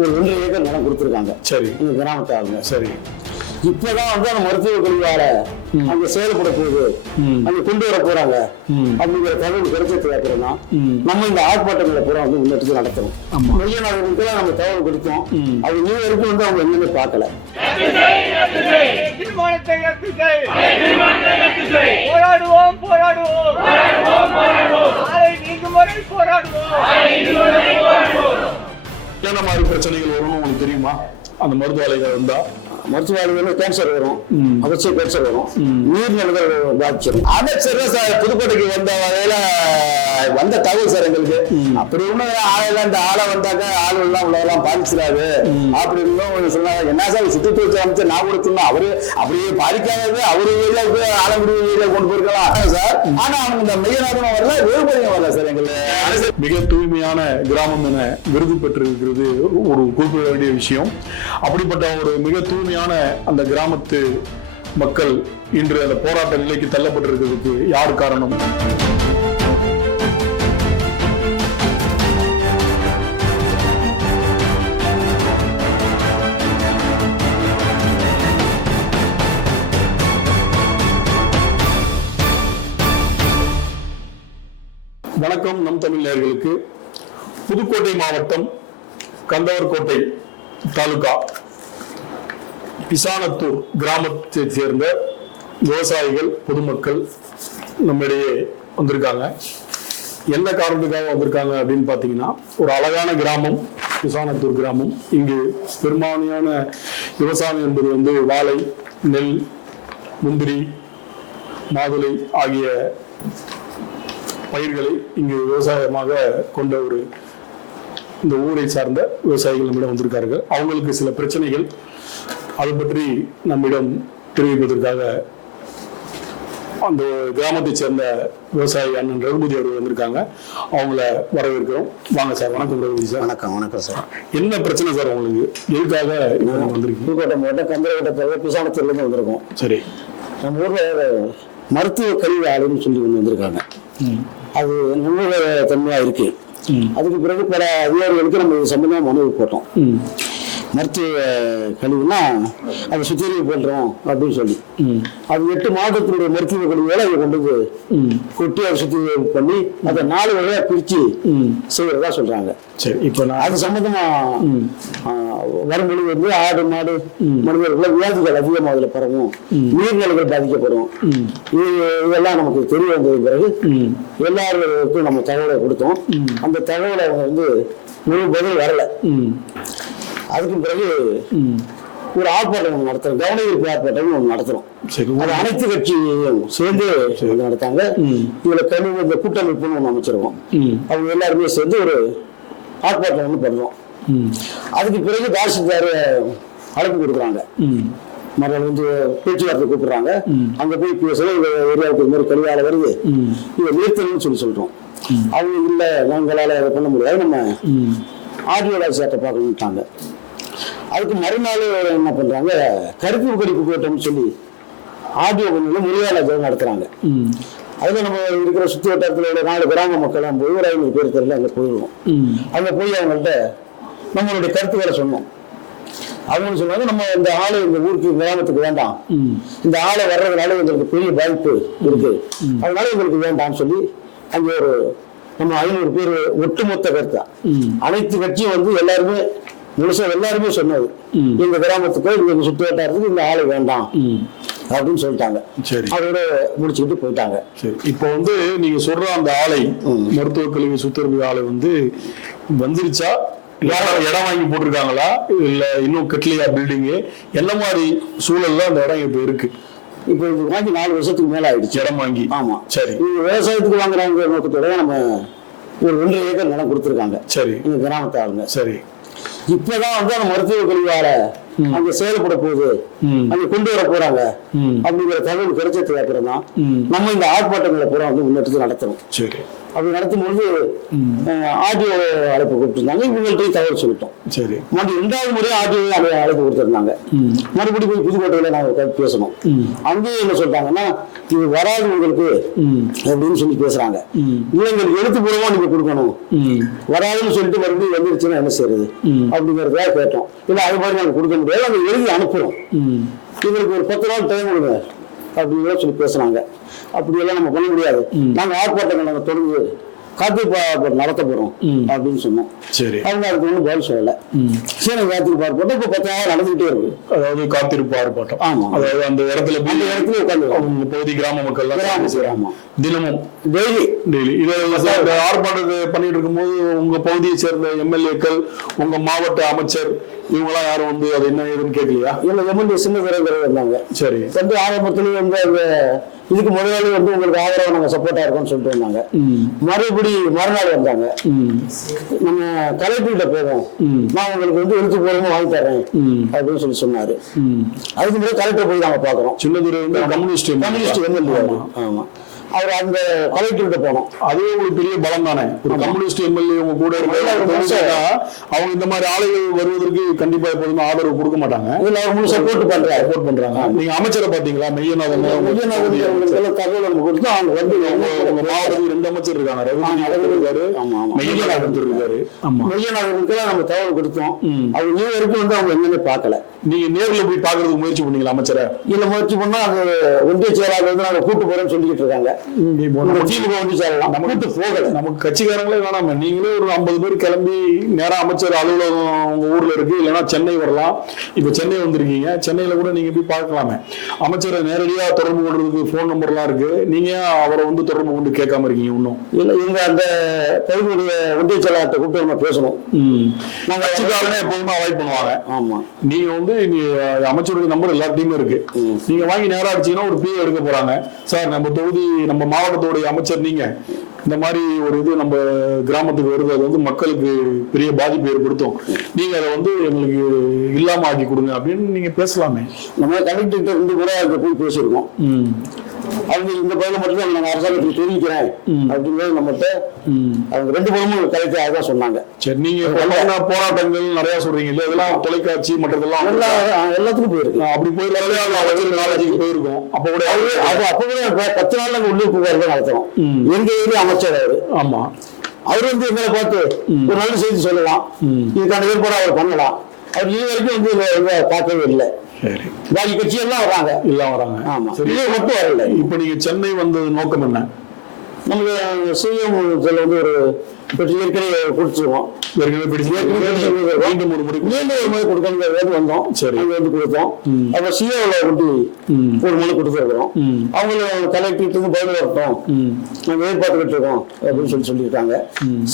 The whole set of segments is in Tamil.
ஒரு 1.5 ஏக்கர் நிலம் கொடுத்துருக்காங்க. சரி. எங்க கிராமத்து ஆளுங்க. சரி. இப்பதான் வந்து அந்த மருத்துவ கல்வியால அங்க செயல்பட போகுது, அங்க கொண்டு வர போறாங்க அப்படிங்கிற தகவல் கிடைச்சதுக்கு அப்புறம் தான் நம்ம இந்த ஆர்ப்பாட்டங்களை பூரா வந்து முன்னெடுத்து நடத்தணும். மையநகருக்கு நம்ம தகவல் கொடுத்தோம். அது நீ வரைக்கும் வந்து அவங்க எங்கேயுமே பார்க்கல. போராடுவோம் போராடுவோம் போராடுவோம். என்ன மாதிரி பிரச்சனைகள் வரும்னு உங்களுக்கு தெரியுமா? அந்த மருத்துவ ஆலைகள் வந்தா மருத்துவ கேன்சர் வரும், அவசியம் கேன்சர் வரும், நீர்நிலைகள் பாதிச்சிடும். அதை சரி சார், புதுக்கோட்டைக்கு வந்த வகையில வந்த தகவல் சார் எங்களுக்கு. அப்படி ஒன்றும் ஆளெல்லாம் இந்த ஆளை வந்தாக்க ஆள் எல்லாம் உள்ளதெல்லாம் பாதிச்சிடாது அப்படின்னு சொன்னாங்க. என்ன சார் சுற்றுச்சூழல் அமைச்சர் நான் கூட சொன்னேன், அவரு அப்படியே பாதிக்காதது அவரு ஏரியாவுக்கு ஆலங்குடி ஏரியா கொண்டு போயிருக்கலாம் சார். ஆனா அவங்க இந்த மையநாதனம் வரல, வேறுபடியும் வரல சார். எங்களுக்கு மிக தூய்மையான கிராமம் என விருது பெற்றிருக்கிறது ஒரு குறிப்பிட வேண்டிய விஷயம். அப்படிப்பட்ட ஒரு மிக தூய்மையான அந்த கிராமத்து மக்கள் இன்று அந்த போராட்ட நிலைக்கு தள்ளப்பட்டிருக்கிறதுக்கு யார் காரணம்? வணக்கம். நம் தமிழ் நேயர்களுக்கு புதுக்கோட்டை மாவட்டம் கந்தவர்கோட்டை தாலுகா பிசானத்தூர் கிராமத்தை சேர்ந்த விவசாயிகள் பொதுமக்கள் நம்மிடையே வந்திருக்காங்க. என்ன காரணத்துக்காக வந்திருக்காங்க அப்படின்னு பார்த்தீங்கன்னா, ஒரு அழகான கிராமம் பிசானத்தூர் கிராமம். இங்கு பெரும்பான்மையான விவசாயம் என்பது வந்து வாழை, நெல், முந்திரி, மாதுளை ஆகிய பயிர்களை இங்கு விவசாயமாக கொண்ட ஒரு இந்த ஊரை சார்ந்த விவசாயிகள் நம்மிடம் வந்திருக்கார்கள். அவங்களுக்கு சில பிரச்சனைகள், அதை பற்றி நம்மிடம் தெரிவிப்பதற்காக அந்த கிராமத்தை சேர்ந்த விவசாயி அண்ணன் ரகுபதி அவர்கள் வந்திருக்காங்க. அவங்கள வரவேற்கிறோம். வாங்க சார். வணக்கம் ரகுபதி சார். வணக்கம். வணக்கம் சார். என்ன பிரச்சனை சார் உங்களுக்கு? எதுக்காக வந்திருக்கு? புதுக்கோட்டை மாவட்டம் கந்தரகோட்டை பிசானத்தூர்லேருந்து வந்திருக்கோம். சரி. நம்ம ஊர்ல மருத்துவ கல்வி ஆலைன்னு சொல்லி ஒன்று வந்திருக்காங்க. அது நல்ல தன்மையா இருக்கு. அதுக்கு பிறகு பல அதிகாரிகளுக்கு நம்ம சம்பந்தமா மனு போட்டோம். மருத்துவ கழிவுனா அதை சுத்திகரிப்பு பண்றோம் அப்படின்னு சொல்லி அது 8 மாவட்டத்தினுடைய மருத்துவ கழிவுகளை அதை கொண்டு கொட்டி அதை சுத்திகரிப்பு பண்ணி அதை 4 வகையா பிரிச்சு செய்யறதா சொல்றாங்க. சரி. இப்ப அது சம்பந்தமா வரும்பொழுது வந்து ஆடு, மாடு, மனிதர்கள் வியாதிகள் அதிகமாக அதில் பரவும், நீர்நிலைகள் பாதிக்கப்படும். இதெல்லாம் நமக்கு தெரிய வந்தது பிறகு எல்லாருக்கும் நம்ம தகவலை கொடுத்தோம். அந்த தகவலை அவங்க வந்து முழு பதில் வரல. அதுக்கு பிறகு ஒரு ஆர்ப்பாட்டம் நடத்துறோம், கவன ஈர்ப்பு ஆர்ப்பாட்டம் ஒன்று நடத்துறோம். அது அனைத்து கட்சியும் சேர்ந்து நடத்தாங்க. இதுல கழிவு இந்த கூட்டமைப்புன்னு ஒன்று அமைச்சிருக்கோம். அவங்க எல்லாருமே சேர்ந்து ஒரு ஆர்ப்பாட்டம் ஒன்று பண்றோம். அதுக்கு பிறகு தாசில்தார் அழைப்பு கொடுக்குறாங்க. மறுநாள் வந்து பேச்சுவார்த்தை கூப்பிடுறாங்க. அங்க போய் பேசுறது இந்த ஏரியாவுக்கு இது மாதிரி கழிவால வருது, இதை நிறுத்தணும்னு சொல்றோம். அவங்க இல்ல நாங்களால அதை பண்ண முடியாது, நம்ம ஆர்டிஓ சேட்டை பார்க்கணுட்டாங்க. அதுக்கு மறுநாள் என்ன பண்றாங்க, கருப்பு கடிப்பு கூட்டம்னு சொல்லி ஆர்டிஓ பண்ணல முறையாளர் நடத்துறாங்க. அதுல நம்ம இருக்கிற சுற்று வட்டாரத்தில் உள்ள 4 கிராம மக்கள் போய் ஒரு 500 பேர் தெரியல அங்கே போயிடுவோம். அங்கே போய் அவங்கள்ட்ட நம்மளுடைய கருத்துக்களை சொன்னோம். அவங்க சொன்னாங்க, நம்ம இந்த ஆளு இந்த ஊருக்கு கிராமத்துக்கு வேண்டாம், இந்த ஆளை வர்றதுனால எங்களுக்கு பெரிய பாதிப்பு இருக்கு, அதனால எங்களுக்கு வேண்டாம்னு சொல்லி அங்கே ஒரு நம்ம 500 பேர் ஒட்டுமொத்த கருத்தா அனைத்து கட்சியும் வந்து எல்லாருமே முழுசா எல்லாருமே சொன்னது, எங்க கிராமத்துக்கு எங்க சுற்று வட்டாரத்துக்கு இந்த ஆளு வேண்டாம் அப்படின்னு சொல்லிட்டாங்க. அதோட முடிச்சுக்கிட்டு போயிட்டாங்க. சரி. இப்போ வந்து நீங்க சொல்ற அந்த ஆலை, மருத்துவ கழிவு சுத்திகரிப்பு ஆலை வந்து வந்துருச்சா, இடம் வாங்கி போட்டிருக்காங்களா, இல்ல இன்னும் கட்டலையா பில்டிங்கு, என்ன மாதிரி சூழல்ல அந்த இடம் இப்ப இருக்கு? இப்ப இது வாங்கி 4 வருஷத்துக்கு மேல ஆயிடுச்சு இடம் வாங்கி. ஆமா. சரி. இது விவசாயத்துக்கு வாங்குறாங்க நோக்கத்தோட நம்ம ஒரு 1.5 ஏக்கர் நிலம் கொடுத்துருக்காங்க. சரி. எங்க கிராமத்து ஆளுங்க. சரி. இப்பதான் வந்து அந்த மருத்துவ கழிவால அங்க செயல்பட போகுது, அங்க கொண்டு வர போறாங்க அப்படிங்கிற தகவல் கிடைச்சதுக்கு அப்புறம் தான் நம்ம இந்த ஆர்ப்பாட்டங்களை பூரா வந்து முன்னெடுத்து நடத்தணும். சரி. அப்படி நடத்தும் பொழுது ஆர்டிஓ அழைப்பு கொடுத்துருந்தாங்க. இவங்கள்ட்டையும் தகவல் சொல்லிட்டோம். சரி. இரண்டாவது முறையும் ஆர்டிஓ அழைப்பு கொடுத்துருந்தாங்க. மறுபடியும் போய் புதுக்கோட்டையில நாங்கள் பேசணும். அங்கேயும் என்ன சொல்றாங்கன்னா, இது வராது உங்களுக்கு அப்படின்னு சொல்லி பேசுறாங்க. இவங்களுக்கு எழுத்துப்பூர்வமா நீங்க கொடுக்கணும், வராதுன்னு சொல்லிட்டு மறுபடியும் வந்துருச்சுன்னா என்ன செய்யறது அப்படிங்கறத கேட்டோம். இல்லை அது மாதிரி நாங்கள் கொடுக்க முடியாது, அதை எழுதி அனுப்புறோம், இவங்களுக்கு ஒரு 10 நாள் டைம் கொடுங்க அப்படின்னு சொல்லி பேசுறாங்க. அப்படியெல்லாம் நம்ம பண்ண முடியாது, நாங்க ஆர்ப்பாட்டங்கள் நாங்கள் தொடர்ந்து காத்திருப்பு நடத்த போறோம் அப்படின்னு சொன்னோம். சரி. அவங்க அதுக்கு ஒன்றும் பதில் சொல்லல. சரி, காத்திருப்பு ஆர்ப்பாட்டம் இப்ப 10 நாள் நடந்துகிட்டே இருக்கு. அதாவது காத்திருப்பு ஆர்ப்பாட்டம். ஆமா. அதாவது அந்த இடத்துல உட்காந்து அவங்க பகுதி கிராம மக்கள் தினமும் டெய்லி இதை ஆர்ப்பாட்டத்தை பண்ணிட்டு இருக்கும்போது உங்க பகுதியை சேர்ந்த எம்எல்ஏக்கள், உங்க மாவட்ட அமைச்சர் இவங்கெல்லாம் யாரும் வந்து அது என்ன ஏதுன்னு கேட்கலையா? இல்ல, எம்எல்ஏ சின்னதுரைங்கிறது வந்தாங்க. சரி. வந்து ஆரம்பத்திலேயே வந்து அந்த இதுக்கு முதலாளி வந்து உங்களுக்கு ஆதரவு நாங்க சப்போர்ட்டா இருக்கோம்னு சொல்லிட்டு வந்தாங்க. மறுபடி மறுநாள் வந்தாங்க, நம்ம கலெக்டர்கிட்ட போவோம், நான் உங்களுக்கு வந்து எழுத்து பூர்வமா வாங்கி தரேன் அப்படின்னு சொல்லி சொன்னாரு. அதுக்கு முன்னாடி கலெக்டர் போய் நாங்க பாக்குறோம். சின்னதுரை வந்து கம்யூனிஸ்ட் எம்எல்ஏ. ஆமா, அவர் அந்த கலெக்டர்கிட்ட போனோம். அதுவே ஒரு பெரிய பலம் தானே. ஒரு கம்யூனிஸ்ட் எம்எல்ஏ உங்க கூட அவங்க இந்த மாதிரி ஆளுகள் வருவதற்கு கண்டிப்பா எப்போதுமே ஆதரவு கொடுக்க மாட்டாங்க. இதுல அவர் முழு சப்போர்ட் பண்றாங்க. நீங்க அமைச்சரை பாத்தீங்களா? மெய்யநாதன் தகவல் நம்ம கொடுத்து அவங்க வந்து உங்க மாவட்டத்துக்கு 2 அமைச்சர் இருக்காங்க, ரகுநாதன் இருக்காரு, மெய்யநாதன் இருக்காரு. மெய்யநாதனுக்கு நம்ம தகவல் கொடுத்தோம். அவங்க இது வரைக்கும் வந்து அவங்க என்னன்னு பார்க்கல. நீங்க நேரில் போய் பாக்குறதுக்கு முயற்சி பண்ணீங்களா அமைச்சரை? இல்ல, முயற்சி பண்ணா அது ஒன்றிய செயலாளர் வந்து நாங்க கூட்டு போறோம்னு சொல்லிட்டு இருக்காங்க. நமக்கு கட்சிக்காரங்களே வேணாம நீங்களே ஒரு 50 பேர் கிளம்பி நேரா அமைச்சர் அலுவலகம் உங்க ஊர்ல இருக்கு, இல்லைன்னா சென்னை வரலாம். இப்ப சென்னை வந்திருக்கீங்க, சென்னையில கூட நீங்க போய் பார்க்கலாமே. அமைச்சரை நேரடியா தொடர்பு கொள்றதுக்கு போன் நம்பர்லாம் இருக்கு. நீங்க அவரை வந்து தொடர்பு கொண்டு கேட்காம இருக்கீங்க இன்னும்? இல்ல, இவங்க அந்த பகுதியுடைய ஒன்றிய செயலாளர்கிட்ட கூப்பிட்டு நம்ம பேசணும். நாங்க கட்சிக்காரனே எப்போதுமே அவாய்ட் பண்ணுவாங்க. ஆமா, நீங்க வந்து அமைச்சருடைய நம்பர் எல்லாத்தையுமே இருக்கு, நீங்க வாங்கி நேரா அடிச்சீங்கன்னா ஒரு பி எடுக்க போறாங்க. சார், நம்ம தொகுதி நம்ம மாவட்டத்தோடைய அமைச்சர் நீங்க, இந்த மாதிரி ஒரு இது நம்ம கிராமத்துக்கு வருது, அது வந்து மக்களுக்கு பெரிய பாதிப்பு ஏற்படுத்தும், நீங்க அதை வந்து எங்களுக்கு இல்லாம ஆக்கி கொடுங்க அப்படின்னு நீங்க பேசலாமே. நம்ம கலெக்டர் 2 முறை போய் பேசியிருக்கோம். அவங்க இந்த பகுதியில் மட்டும் நான் அரசாங்கத்துக்கு தெரிவிக்கிறேன் அப்படிங்கிறது நம்மகிட்ட அவங்க 2 பேரும் கலெக்டர் அதான் சொன்னாங்க. சரி, நீங்க போராட்டங்கள் நிறைய சொல்றீங்க இல்ல, இதெல்லாம் தொலைக்காட்சி மற்றதெல்லாம் எல்லாத்துக்கும் போயிருக்கு. அப்படி போயிருக்கோம். அப்ப கூட அப்ப கூட 10 நாள் உள்ளூர் புகார்கள் நடத்தணும். எங்க ஏரியா அமைச்சர் அவரு. ஆமா, அவர் வந்து எங்களை பார்த்து ஒரு நல்ல செய்தி சொல்லலாம், இதுக்கான ஏற்பாடு அவர் பண்ணலாம். அவர் இது வரைக்கும் வந்து பார்க்கவே இல்லை. பாக்கி கட்சி எல்லாம் வராங்க. ஆமா, இதே மட்டும் வரல. இப்ப நீங்க சென்னை வந்தது நோக்கம் என்ன? நமக்கு சிஎம் வந்து ஒரு ஏற்கனவே கொடுத்துருவோம். மீண்டும் ஒரு முறை கொடுக்கணும் வந்தோம். சரி, வந்து கொடுத்தோம். அப்ப சிஓல கொண்டு ஒரு மனு கொடுத்துருக்கிறோம். அவங்களும் கலெக்டர் பதில் வரட்டும், நாங்கள் ஏற்பாட்டுக்கிட்டு இருக்கோம் அப்படின்னு சொல்லியிருக்காங்க.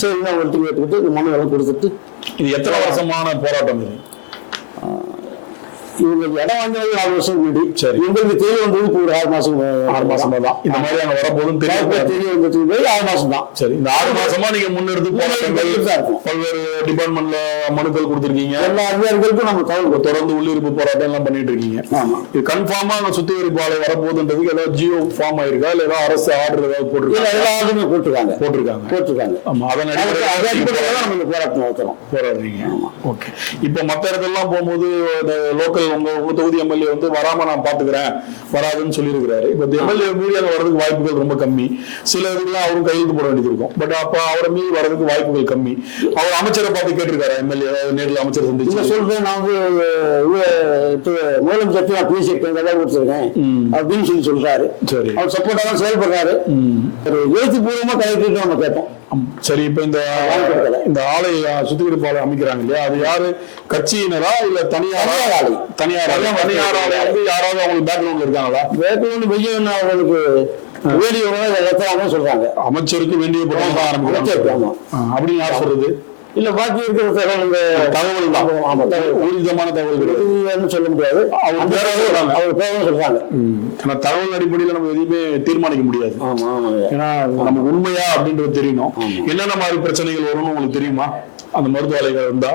சரி, அவங்கள்ட்ட கேட்டுக்கிட்டு மனு எல்லாம் கொடுத்துட்டு. இது எத்தனை வருஷமான போராட்டம் இது? இவங்க இடம் வாங்கினது 4 வருஷம் முன்னாடி. சரி, எங்களுக்கு தெரிய வந்தது இப்போ ஒரு 6 மாசம் தான். இந்த மாதிரி அங்க வரப்போதும் தெரிய வந்தது 6 மாசம் தான். சரி, இந்த 6 மாசமா நீங்க முன்னெடுத்து பல்வேறு டிபார்ட்மெண்ட்ல மனுக்கள் கொடுத்துருக்கீங்க. எல்லா அதிகாரிகளுக்கும் நம்ம தொடர்ந்து உள்ளிருப்பு போராட்டம் எல்லாம் பண்ணிட்டு இருக்கீங்க. ஆமா, இது கன்ஃபார்மா அங்க சுத்திகரிப்பு ஆலை வரப்போகுதுன்றதுக்கு ஏதாவது ஜியோ ஃபார்ம் ஆயிருக்கா, இல்ல ஏதாவது அரசு ஆர்டர் ஏதாவது போட்டிருக்காங்க? எல்லாருமே போட்டிருக்காங்க. ஆமா, அதன் அடிப்படையில் நம்ம இந்த போராட்டம் நடத்துறோம். போராடுறீங்க. ஓகே. இப்ப மற்ற இடத்துலாம் போகும்போது லோக்கல் உங்க தொகுதி எம்எல்ஏ வந்து வராம நான் பாத்துக்கிறேன், வராதுன்னு சொல்லியிருக்கிறாரு. இப்ப எம்எல்ஏ மீறி அங்க வர்றதுக்கு வாய்ப்புகள் ரொம்ப கம்மி. சில இதுக்கெல்லாம் அவரும் கையெழுத்து போட வேண்டியது இருக்கும். பட் அப்ப அவரை மீறி வர்றதுக்கு வாய்ப்புகள் கம்மி. அவர் அமைச்சரை பார்த்து கேட்டிருக்காரு, எம்எல்ஏ நேரில் அமைச்சர் சந்திச்சு சொல்றேன், நான் வந்து முதலமைச்சர் நான் பேசியிருக்கேன், வேலை கொடுத்துருக்கேன் அப்படின்னு சொல்றாரு. சரி, அவர் சப்போர்ட்டா தான் செயல்படுறாரு. எழுத்துப்பூர்வமா கையெழுத்து நம்ம கேட்டோம். சரி, இப்ப இந்த ஆலை சுத்திகரிப்பு ஆலை அமைக்கிறாங்க இல்லையா, அது யாரு? கட்சியினரா இல்ல தனியார் ஆலை? தனியார் ஆலை வந்து யாராவது அவங்களுக்கு பேக்ரவுண்ட்ல இருக்காங்களா? பேக்ரவுண்ட் வெய்யன் அவங்களுக்கு வேண்டிய சொல்றாங்க. அமைச்சருக்கு வேண்டிய பொருள் தான் ஆரம்பிக்கிறாங்க. அப்படின்னு யார் சொல்றது? இல்ல, பாக்கி இருக்கிற தகவல் தான் ஊர்ஜிதமான தகவல் சொல்ல முடியாது. அவர் பேர சொல்றாங்க. தகவல் அடிப்படையில் நம்ம எதுவுமே தீர்மானிக்க முடியாது. ஏன்னா நமக்கு உண்மையா அப்படின்றது தெரியணும். என்னென்ன மாதிரி பிரச்சனைகள் வரும்னு உங்களுக்கு தெரியுமா? அந்த மருத்துவ ஆலைகள் இருந்தா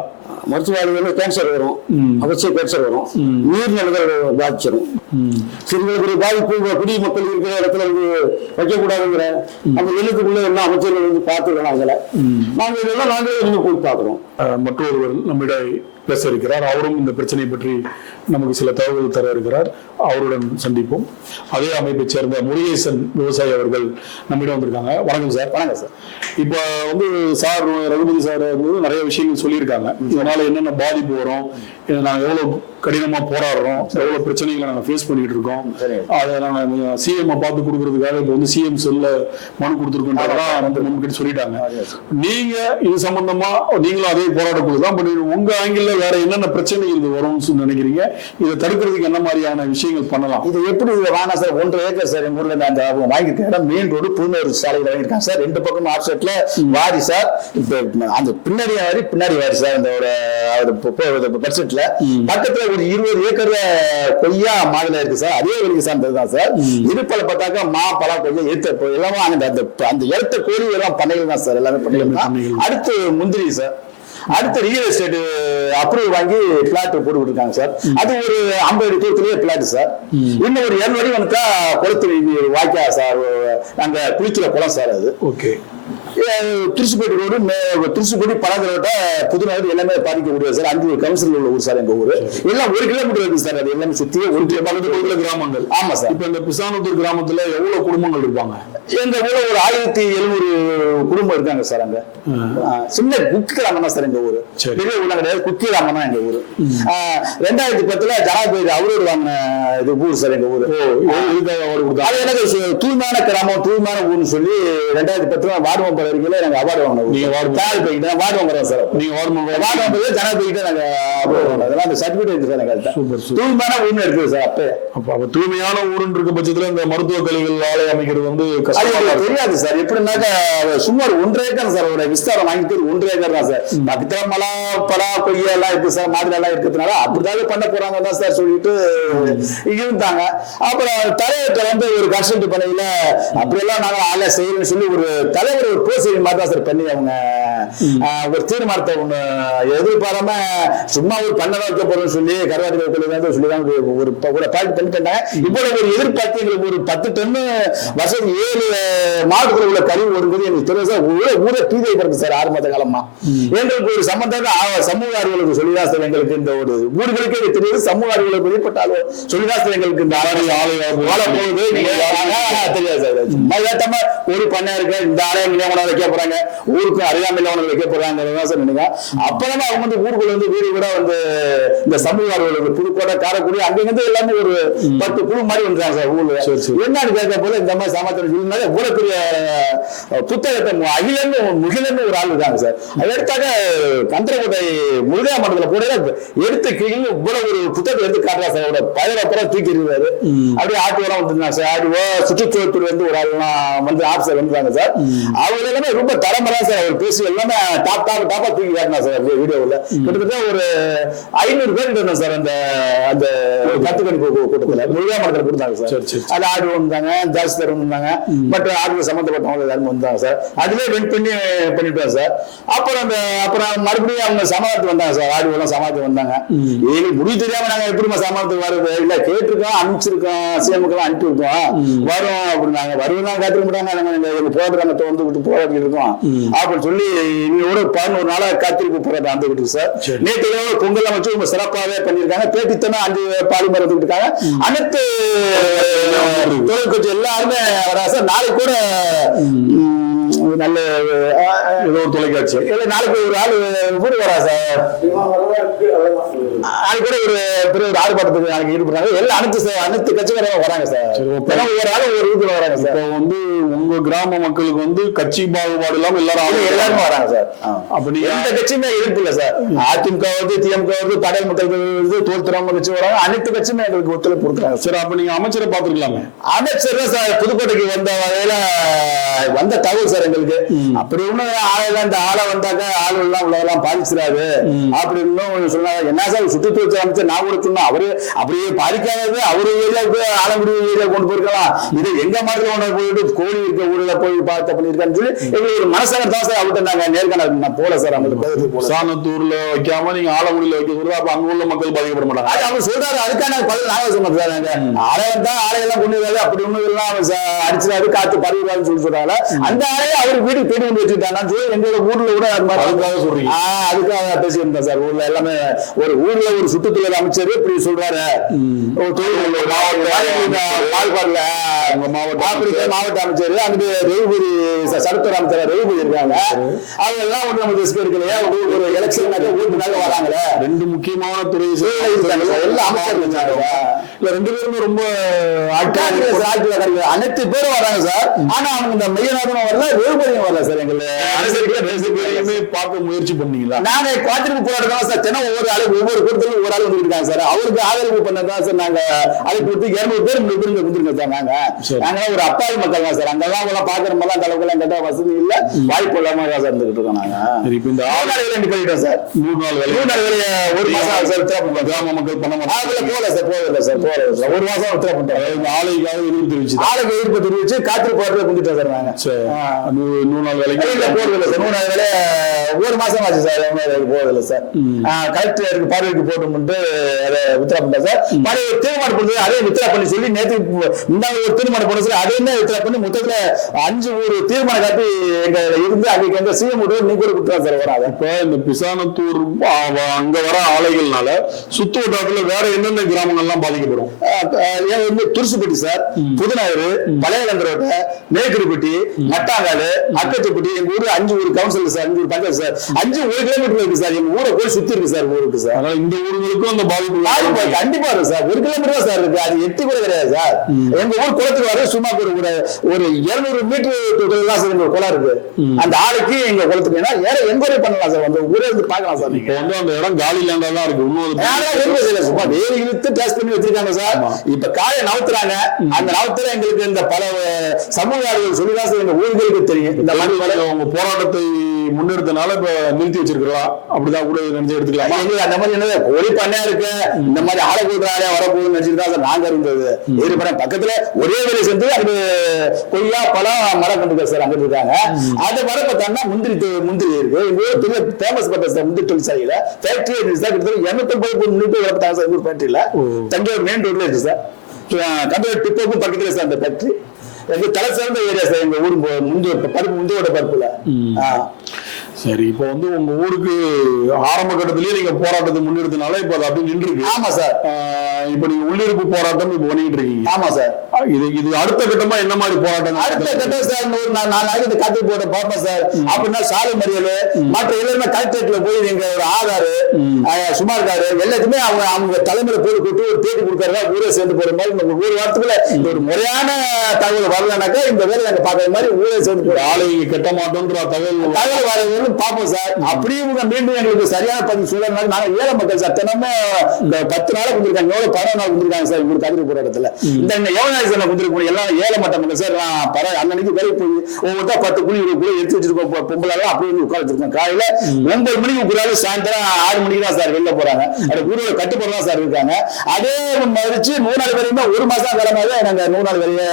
மருத்துவ கேன்சர் வரும், அவசியம் கேன்சர் வரும், நீர்நிலைகள் பாதிச்சிடும். சிறுகளுக்கு பாதிப்பு குடிமக்கள் இருக்கிற இடத்துல வந்து வைக்கக்கூடாதுங்கிற அந்த எழுத்துக்குள்ள எல்லாம் அமைச்சர்கள் வந்து பார்த்துக்கலாம். நாங்கள் இதெல்லாம் நாங்களே போய் பார்க்குறோம். மற்றொருவர் நம்மிடம் பேச இருக்கிறார். அவரும் இந்த பிரச்சனை பற்றி நமக்கு சில தகவல் தர இருக்கிறார். அவருடன் சந்திப்போம். அதே அமைப்பை சேர்ந்த முருகேசன் விவசாயி அவர்கள் நம்மிடம் வந்திருக்காங்க. வணக்கம் சார். வணக்கம் சார். இப்ப வந்து சார் ரகுபதி சார் வந்து நிறைய விஷயங்கள் சொல்லியிருக்காங்க. இதனால என்னென்ன பாதிப்பு வரும், நாங்கள் எவ்வளவு கடினமா போராடுறோம், எவ்வளவு பிரச்சனைகளை நாங்கள் ஃபேஸ் பண்ணிட்டு இருக்கோம், அதை நாங்கள் சிஎம் பார்த்து கொடுக்கறதுக்காக இப்போ வந்து சிஎம் செல்ல மனு கொடுத்துருக்கோன்றதெல்லாம் நம்ம சொல்லிட்டாங்க. நீங்க இது சம்பந்தமா நீங்களும் அதே போராடக்குழு தான் பண்ணி உங்க ஆங்கிள் வேற என்னென்ன பிரச்சனை இது வரும்னு நினைக்கிறீங்க? இதை தடுக்கிறதுக்கு என்ன மாதிரியான விஷயங்கள் பண்ணலாம்? இது எப்படி வாங்க சார்? 1.5 ஏக்கர் சார் எங்க ஊர்ல அந்த வாங்கியிருக்க இடம் மெயின் ரோடு புதுநூறு சாலையில் வாங்கியிருக்காங்க சார். 2 பக்கம் ஆப்செட்ல வாரி சார். இப்ப அந்த பின்னாடி வாரி சார். அந்த பட்ஜெட்ல பக்கத்துல ஒரு 20 ஏக்கர் கொய்யா மாதுளை இருக்கு சார். அதே வரைக்கும் சார்ந்ததுதான் சார். இருப்பல பார்த்தாக்கா மா பலா கொய்யா ஏத்த எல்லாமே அந்த இடத்த கோழி எல்லாம் பண்ணைகள் தான் சார். எல்லாமே பண்ணைகள் தான். அடுத்து முந்திரி சார். அடுத்த ரியல் எஸ்டேட் அப்ரூவல் வாங்கி பிளாட் போட்டு இருக்காங்க சார். அது ஒரு 50 அடி தூரத்திலேயே பிளாட் சார். இன்னும் ஒரு 7 அடி வந்துட்டா குளத்துல வாய்க்கா சார். அங்க குளிக்கிற குளம் சார். அது ஓகே. திருச்சிப்பேட்டை ரோடு, திருச்சிப்பேட்டை பழங்கரோட்ட புதுநகர் எல்லாமே பாதிக்கக்கூடியது சார். 5 கவுன்சில் உள்ள ஊர் சார் எங்க ஊரு. எல்லாம் 1 கிலோமீட்டர் இருக்கு சார். அது எல்லாமே சுத்தி 1 கிலோமீட்டர் கிராமங்கள். ஆமா சார். இப்ப இந்த பிசானத்தூர் கிராமத்துல எவ்வளவு குடும்பங்கள் இருப்பாங்க? எங்க ஊர்ல ஒரு 1700 குடும்பம் இருக்காங்க சார். அங்க சின்ன குக்கி கிராமம் தான் சார் எங்க ஊரு. பெரிய ஊர்ல கிடையாது, குக்கி கிராமம் தான் எங்க ஊரு. 2010 ஜனாதிபதி அவரோடு வாங்கின இது ஊர் சார் எங்க ஊரு. அது எனக்கு தூய்மையான கிராமம், தூய்மையான ஊர்னு சொல்லி 2010 வார்டு மெம்பர் வரைக்கும் நாங்க அவார்டு வாங்கினோம். நீங்க வார்டு மெம்பர் சார். நீங்க வார்டு மெம்பர் ஜனாதிபதி நாங்க அவார்டு வாங்கினோம். அதெல்லாம் அந்த சர்டிபிகேட் இருக்கு சார். எனக்கு தூய்மையான ஊர்னு இருக்குது சார். அப்ப தூய்மையான ஊருன்னு இருக்க பட்சத்துல இந்த மருத்துவ கழிவுகள் ஆலை அமைக்கிறது வந்து தெரியாது சார். எப்படின்னாக்க சும்மா 1.5 ஏக்கர் சார். ஒரு விஸ்தாரம் வாங்கிட்டு 1.5 ஏக்கர் தான் சார். பக்கத்துல மலா பலா கொய்யா எல்லாம் இருக்கு சார். மாதுளை எல்லாம் இருக்கிறதுனால அப்படிதான் பண்ண போறாங்க தான் சார் சொல்லிட்டு இருந்தாங்க. அப்புறம் தலைவர்கிட்ட வந்து ஒரு கன்சல்ட் பண்ணையில அப்படியெல்லாம் நாங்க ஆளை செய்யணும்னு சொல்லி ஒரு தலைவர் ஒரு போஸ்ட் மாதிரி தான் சார் பண்ணி அவங்க ஒரு தீர்மானத்தை ஒண்ணு எதிர்பாராம சும்மா ஒரு பண்ணதான் வைக்க போறோம்னு சொல்லி கருவாட்டு சொல்லிதான் ஒரு பாயிண்ட் பண்ணிட்டாங்க. இப்போ ஒரு எதிர்பார்த்து எங்களுக்கு ஒரு 10 டன் வருஷத்துக்கு 7 மாவட்டத்தில் உள்ள கழிவு வரும்போது எனக்கு தெரியும் சார். ஊரே தூய்மை கிடக்கு சார் 6 மாத காலமா. எங்களுக்கு ஒரு சம்பந்தம் சமூக அறிவுகளுக்கு சொல்லிதான் சார். எங்களுக்கு இந்த ஒரு ஊர்களுக்கே தெரியுது. சமூக அறிவுகளுக்கு வெளிப்பட்டாலும் சொல்லிதான் சார். எங்களுக்கு இந்த வாழ போகுது தெரியாது சார். மதியாட்டமா ஒரு பண்ணையா இருக்க இந்த ஆலயம் நிலையம் வைக்க போறாங்க, ஊருக்கு அருகாமையில வைக்க போறாங்க சார். நினைங்க அப்பதான் அவங்க வந்து ஊருக்குள்ள வந்து வீடு கூட வந்து இந்த சமூக அறிவுகளுக்கு புதுக்கோட்டை காரக்குடி அங்கிருந்து எல்லாமே ஒரு 10 குழு மாதிரி வந்துறாங்க சார் ஊர்ல. என்னன்னு கேட்க போல இந்த மாதிரி சமாச்சாரம் சொல்லினால இவ்வளவு பெரிய புத்தகத்தை முகிலன்னு ஒரு ஆள் இருக்காங்க சார். அது எடுத்தாக்க கந்தரக்கோட்டை முருகா மண்டலத்துல கூட எடுத்து கீழே இவ்வளவு ஒரு புத்தகத்தை எடுத்து காட்டுறா சார். அவரோட பயிரப்புறம் தூக்கி இருக்காரு. அப்படியே ஆட்டுவெல்லாம் வந்துருந்தாங்க சார். ஆட்டுவோ சுற்றுச்சூழல் வந்து ஒரு ஆள்லாம் வந்து ஆப்சர் வந்துருக்காங்க சார். அவங்க எல்லாமே ரொம்ப தலைமுறை சார். அவர் பேசி எல்லாமே டாப்பா தூக்கி காட்டினா சார் வீடியோவில். கிட்டத்தட்ட ஒரு 500 பேர் இருந்தோம் சார். அந்த கத்துக்கணிப்பு கூட்டத்தில் முருகா மண்டலத்தில் கொடுத்தாங்க சார். அது ஆடு வந்தாங்க, ஜாஸ்தர் வந்தாங்க, மற்ற ஆடு சம்பந்தப்பட்டவங்க எல்லாரும் வந்தாங்க சார். அதுவே வெயிட் பண்ணி பண்ணிட்டோம் சார். அப்புறம் மறுபடியும் அவங்க சமாளத்துக்கு வந்தாங்க சார். ஆடு எல்லாம் சமாளத்துக்கு வந்தாங்க. எங்களுக்கு முடிவு தெரியாம நாங்க எப்படிமா சமாளத்துக்கு வருது இல்ல கேட்டிருக்கோம், அனுப்பிச்சிருக்கோம், சிஎமுக்கெல்லாம் அனுப்பியிருக்கோம், வரும் அப்படின்னாங்க. வருவதான் காத்திருக்க மாட்டாங்க. நாங்க போராட்டத்தை வந்து விட்டு போராடி இருக்கோம் அப்படின்னு சொல்லி இன்னொரு 11 நாளா காத்திருப்பு போராட்டம் அந்த விட்டு சார். நேற்று பொங்கல் அமைச்சு ரொம்ப சிறப்பாகவே பண்ணியிருக்காங்க. பேட்டித்தனை 5 பாலிமர் வந்துட்டு இருக்காங்க. அனைத்து தொழிற்கட்சி எல்லாருமே வரா சார். நாளைக்கு கூட நல்ல ஏதோ ஒரு தொலைக்காட்சி இல்ல நாளைக்கு ஒரு ஆள் ஊரு வரா சார். நாளைக்கு கூட ஒரு ஆர்ப்பாட்டத்துக்கு நாளைக்கு ஈடுபடுறாங்க. எல்லாம் அனைத்து கட்சிக்காரங்க வராங்க சார். ஒரு ஆள் ஒரு ஊருக்கு வராங்க சார். இப்போ வந்து உங்க கிராம மக்களுக்கு வந்து கட்சி பாகுபாடு இல்லாம எல்லாரும் வராங்க சார். அப்படி எந்த கட்சியுமே எதிர்ப்பு இல்ல சார். அதிமுக வந்து, திமுக வந்து, படையல் மக்கள் வந்து, தோல்திராம கட்சி வராங்க. அனைத்து கட்சியுமே எங்களுக்கு ஒத்துழைப்பு கொடுக்குறாங்க சார். அப்ப நீங்க அமைச்சரை பாத்துருக்கலாமே. அமைச்சர் சார் புதுக்கோட்டைக்கு வந்த வகையில வந்த தகவல் சார். எங்களுக்கு இருக்கு. அப்படி ஒண்ணு ஆளெல்லாம் இந்த ஆளை வந்தாக்க ஆள் எல்லாம் உள்ளதெல்லாம் பாதிச்சிடாது அப்படின்னு சொன்னாங்க. என்ன சார் சுற்றுச்சூழல் அமைச்சர் நான் கூட சொன்னேன், அவரு அப்படியே பாதிக்காதது அவரு ஏரியாவுக்கு ஆலங்குடி ஏரியா கொண்டு போயிருக்கலாம். இது எங்க மாதிரி ஒண்ணு போயிட்டு கோழி இருக்க ஊர்ல போய் பார்த்து பண்ணிருக்கான்னு சொல்லி எங்களுக்கு ஒரு மனசாக தான் சார் அவர்கிட்ட நாங்க நேர்காணல் நான் போல சார் அவங்க சாணத்தூர்ல வைக்காம நீங்க ஆலங்குடியில வைக்க சொல்றது, அப்ப அங்க உள்ள மக்கள் பாதிக்கப்பட மாட்டாங்க. அவங்க சொல்றாரு. அதுக்கான பதில் நாங்க சொன்னோம் சார். ஆலை வந்தா ஆலையெல்லாம் கொண்டு வராது அப்படி ஒண்ணு எல்லாம் அடிச்சிடாது காத்து பரவிடாதுன்னு சொல்லி சொல்றாங்க. அந்த ஆலையை அவர் வீட்டுக்கு தேடி வந்து வச்சுக்கிட்டாங்கன்னு சொல்லி எங்களோட ஊர்ல கூட அதுக்காக சொல்றீங்க. அதுக்காக பேசியிருந்தேன் சார். ஊர்ல எல்லாமே ஒரு ஊர்ல ஒரு சுற்றுச்சூழல் அமைச்சர் இப்படி சொல்றாரு. மாவட்ட அமைச்சர் அங்கிட்டு ரகுபதி சட்டத்துறை அமைச்சர் ரகுபதி இருக்காங்க. அவங்க எல்லாம் ஒண்ணு நம்ம ரிஸ்க் எடுக்கலையா, ஒரு எலெக்ஷன் ஊருக்குனால வராங்களே. ரெண்டு முக்கியமான துறை எல்லாம் அமைச்சர் இருந்தாங்க. ரெண்டு பேருமே ரொம்ப அனைத்து பேரும் வராங்க சார். ஆனா அவங்க இந்த மையநாதனும் வரல, ரகுபதியும் வரல சார். எங்களை பார்க்க முயற்சி பண்ணீங்களா? நாங்க காத்திருப்பு போராட்டம் சார். தினம் ஒவ்வொரு ஆளுக்கு ஒவ்வொரு கூட்டத்திலும் ஒவ்வொரு ஆள் வந்துருக்காங்க சார். அவருக்கு ஆதரவு பண்ணதான் சார் நாங்க அழைப்பு கொடுத்து 200 பேர் 300 பேர் வந்துருக்கோம் சார். நாங்க ஒரு அப்பாவி மக்கள் தான் சார். அங்கெல்லாம் பாக்குற மாதிரிலாம் கலவுக்கெல்லாம் கேட்டா வசதி இல்ல, வாய்ப்பு இல்லாம தான் சார் இருந்துகிட்டு இருக்கோம். நாங்க இப்ப இந்த பண்ணிட்டோம் சார். 3 நாள் வேலையை ஒரு மாசம் சார் கிராம மக்கள் பண்ண மாட்டாங்க. போல சார், போகல சார், போகல சார். ஒரு மாசம் உத்தரவு பண்ணிட்டோம். ஆலைக்காக எதிர்ப்பு தெரிவிச்சு ஆளுக்கு எதிர்ப்பு தெரிவிச்சு காத்திரு போராட்டத்தை குந்திட்டோம் சார். நாங்க 100 நாள் வேலைக்கு போறதில்லை சார். 3 நாள் வேலையை ஒரு மாசம் ஆச்சு சார். போறதில்லை சார். கலெக்டருக்கு பார்வைக்கு போட்டு அதை வித்ரா பண்ணிட்டோம் சார். தீர்மானம் பண்ணது அதே வித்ரா பண்ணி சொல்லி நேற்று இந்த ஒரு தீர்மானம் பண்ண சொல்லி அதையுமே வித்ரா பண்ணி மொத்தத்துல 5 ஒரு தீர்மானம் காட்டி எங்க இருந்து அன்னைக்கு எங்க சிஎம் நீ கூட கொடுத்தா சார். வராது இப்ப இந்த பிசானத்தூர் அங்க வர ஆலைகள்னால சுத்து வட்டாரத்துல வேற என்னென்ன கிராமங்கள்லாம் பாதிக்கப்படும்? துருசுப்பட்டி சார், புதுநாயர், பழையலந்தரோட்டை, மேற்குப்பட்டி, மட்டாங்காடு, அக்கத்துப்பட்டி. எங்க ஊரு 5 ஊர் கவுன்சில் சார். 5 ஊர் பஞ்சாயத்து சார். 5 1 கிலோமீட்டர் இருக்கு சார். எங்க ஊரை போய் சுத்தி இருக்கு சார். ஊருக்கு சார். அதனால இந்த ஊர்களுக்கும் அந்த பாதிப்பு கண்டிப்பா இருக்கு சார். 1 கிலோமீட்டர் தான் சார் இருக்கு. அது 8 கூட கிடையாது சார். எங்க ஊர் குளத்துக்கு வர சும்மா ஒரு 200 மீட்டர் தான் சார் எங்க குளம் இருக்கு. அந்த ஆளுக்கு எங்க குளத்துக்கு என்கொயரி பண்ணலாம் சார். அந்த ஊரை வந்து பாக்கலாம் சார். இப்போ வந்து அந்த இடம் காலி லேண்டா தான் இருக்கு. சும்மா வேறு இழுத்து டெஸ்ட் பண்ணி வச்சிருக்காங்க சார். இப்ப காலை நவுத்துறாங்க. அந்த நவுத்துல எங்களுக்கு இந்த பல சமூக ஆளுகள் சொல்லிதான் சார் எங்க ஊர்களுக்கு தெரியும். இந்த மாதிரி அவங்க போராட்டத்தை முன்னெடுத்தனால இப்ப நிறுத்தி வச்சிருக்கலாம். அப்படிதான் கூட நினைச்சு எடுத்துக்கலாம். எங்களுக்கு அந்த மாதிரி என்ன ஒரு பண்ணையா இருக்கு, இந்த மாதிரி ஆளை கூடுறாங்க வரப்போகுதுன்னு நினைச்சுட்டு தான் சார் நாங்க இருந்தது. பக்கத்துல ஒரே வேலை செஞ்சு அங்க கொய்யா பழம் மரம் கொண்டு சார் அங்க இருக்காங்க. அது வர பார்த்தா முந்திரி இருக்கு. எங்க ஊர் பெரிய ஃபேமஸ் பண்ற சார் முந்திரி தொழிற்சாலையில ஃபேக்டரி கிட்டத்தட்ட 250 முன்னிட்டு வரப்பட்டாங்க சார். எங்க ஃபேக்டரியில தஞ்சாவூர் மெயின் ரோட்ல இருக்கு சார். கம்பெனி டிப்போக்கும் பக்கத்துல சார் அந்த ஃபேக்டரி. எங்க தலை சிறந்த ஏரியா சார். எங்க ஊர் முந்தியோட பருப்புல. சரி, இப்போ வந்து உங்க ஊருக்கு ஆரம்ப கட்டத்திலேயே நீங்க போராட்டத்தை முன்னெடுத்தனால இப்ப அது அப்படி நின்று இருக்கு. ஆமா சார். இப்ப நீங்க உள்ளிருப்பு போராட்டம் இப்ப பண்ணிட்டு இருக்கீங்க. ஆமா சார். இது அடுத்த கட்டமா என்ன மாதிரி போராட்டம்? அடுத்த கட்டம் சார் ஒரு 4 நாளைக்கு காத்து போட்ட பார்ப்போம் சார். அப்படின்னா சாலை மறியல் மற்ற எல்லாருமே கலெக்டரேட்ல போய் நீங்க ஒரு ஆதாரு சுமார் காரு எல்லாத்துமே அவங்க தலைமையில போய் கூட்டு ஒரு பேட்டி கொடுக்கறதா ஊரை சேர்ந்து போற மாதிரி நம்ம ஒரு வாரத்துக்குள்ள ஒரு முறையான தகவல் வரலனாக்கா இந்த வேலை நாங்க பாக்குற மாதிரி ஊரை சேர்ந்து போற ஆளை கட்ட மாட்டோம்ன்ற தகவல் வர பார்ப்போம் சார். அப்படியே மீண்டும் எங்களுக்கு சரியான பதில் சொல்லனால நாங்க ஏழை மக்கள் சார். தினமும் இந்த 10 நாள் வந்திருக்காங்க, எவ்வளவு 12 நாள் வந்திருக்காங்க சார். உங்களுக்கு கதிரி போராட்டத்துல இந்த எவ்வளவு நாள் சார் வந்திருக்கோம். எல்லாம் ஏழை மக்கள் சார். அன்னைக்கு வேலைக்கு போய் ஒவ்வொருத்தா 10 குழி 20 குழி எடுத்து வச்சிருக்கோம். பொம்பளால அப்படியே வந்து உட்கார வச்சிருக்கோம். காலையில 9 மணிக்கு உட்காரு, சாயந்தரம் 6 மணிக்கு தான் சார் வெளில போறாங்க. அது ஊரோட கட்டுப்பாடு தான் சார் இருக்காங்க. அதே மதிச்சு 3 நாள் வரையுமே 1 மாசம் கிளம்பாவே நாங்க 3 நாள் வரைய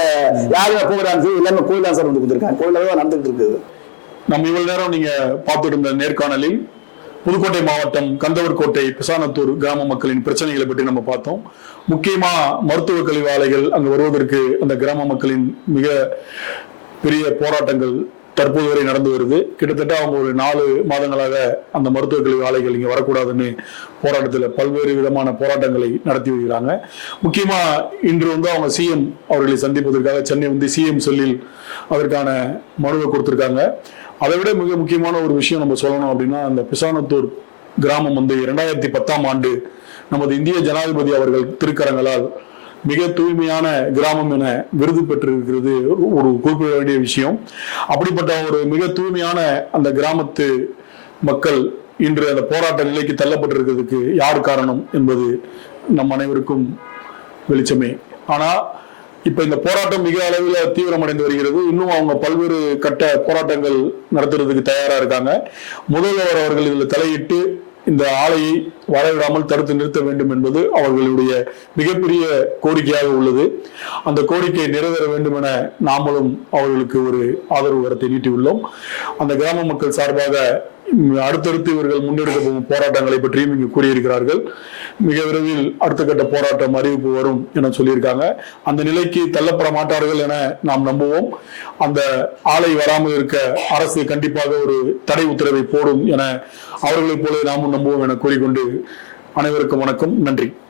யாருமே போகிறாங்க. எல்லாமே கோயில் தான் சார் வந்து கொடுத்துருக்காங்க. கோயில தான் நடந்துட்டு இருக்குது. நம்ம இவ்வளவு நேரம் நீங்க பார்த்துட்டு இருந்த நேர்காணலில் புதுக்கோட்டை மாவட்டம் கந்தவர்கோட்டை பிசானத்தூர் கிராம மக்களின் பிரச்சனைகளை பற்றி நம்ம பார்த்தோம். முக்கியமா மருத்துவ கல்வி ஆலைகள் அங்கு வருவதற்கு அந்த கிராம மக்களின் மிக பெரிய போராட்டங்கள் தற்போது வரை நடந்து வருது. கிட்டத்தட்ட அவங்க ஒரு 4 மாதங்களாக அந்த மருத்துவ கல்வி ஆலைகள் இங்க வரக்கூடாதுன்னு போராட்டத்தில் பல்வேறு விதமான போராட்டங்களை நடத்தி வருகிறாங்க. முக்கியமா இன்று வந்து அவங்க சிஎம் அவர்களை சந்திப்பதற்காக சென்னை வந்து சிஎம் செல்லில் அதற்கான மனுவை கொடுத்திருக்காங்க. அதை விட மிக முக்கியமான ஒரு விஷயம் நம்ம சொல்லணும் அப்படின்னா, அந்த பிசானத்தூர் கிராமம் வந்து 2010ஆம் ஆண்டு நமது இந்திய ஜனாதிபதி அவர்கள் திருக்கரங்களால் மிக தூய்மையான கிராமம் என விருது பெற்றிருக்கிறது ஒரு குறிப்பிட வேண்டிய விஷயம். அப்படிப்பட்ட ஒரு மிக தூய்மையான அந்த கிராமத்து மக்கள் இன்று அந்த போராட்ட நிலைக்கு தள்ளப்பட்டிருக்கிறதுக்கு யார் காரணம் என்பது நம் அனைவருக்கும் வெளிச்சமே. ஆனா இப்ப இந்த போராட்டம் மிக அளவில் தீவிரமடைந்து வருகிறது. இன்னும் அவங்க பல்வேறு கட்ட போராட்டங்கள் நடத்துறதுக்கு தயாரா இருக்காங்க. முதல்வர் அவர்கள் இதில் தலையிட்டு இந்த ஆலையை வரவிடாமல் தடுத்து நிறுத்த வேண்டும் என்பது அவர்களுடைய மிகப்பெரிய கோரிக்கையாக உள்ளது. அந்த கோரிக்கை நிறைவேற வேண்டும் என நாமளும் அவர்களுக்கு ஒரு ஆதரவு கரத்தை நீட்டியுள்ளோம். அந்த கிராம மக்கள் சார்பாக அடுத்தடுத்து இவர்கள் முன்னெடுக்க போகும் போராட்டங்களை பற்றியும் இங்கு கூறியிருக்கிறார்கள். மிக விரைவில் அடுத்த கட்ட போராட்டம் அறிவிப்பு வரும் என சொல்லியிருக்காங்க. அந்த நிலைக்கு தள்ளப்பட மாட்டார்கள் என நாம் நம்புவோம். அந்த ஆலை வராமல் இருக்க அரசு கண்டிப்பாக ஒரு தடை உத்தரவை போடும் என அவர்களைப் போல நாமும் நம்புவோம் என கூறிக்கொண்டு அனைவருக்கும் வணக்கம், நன்றி.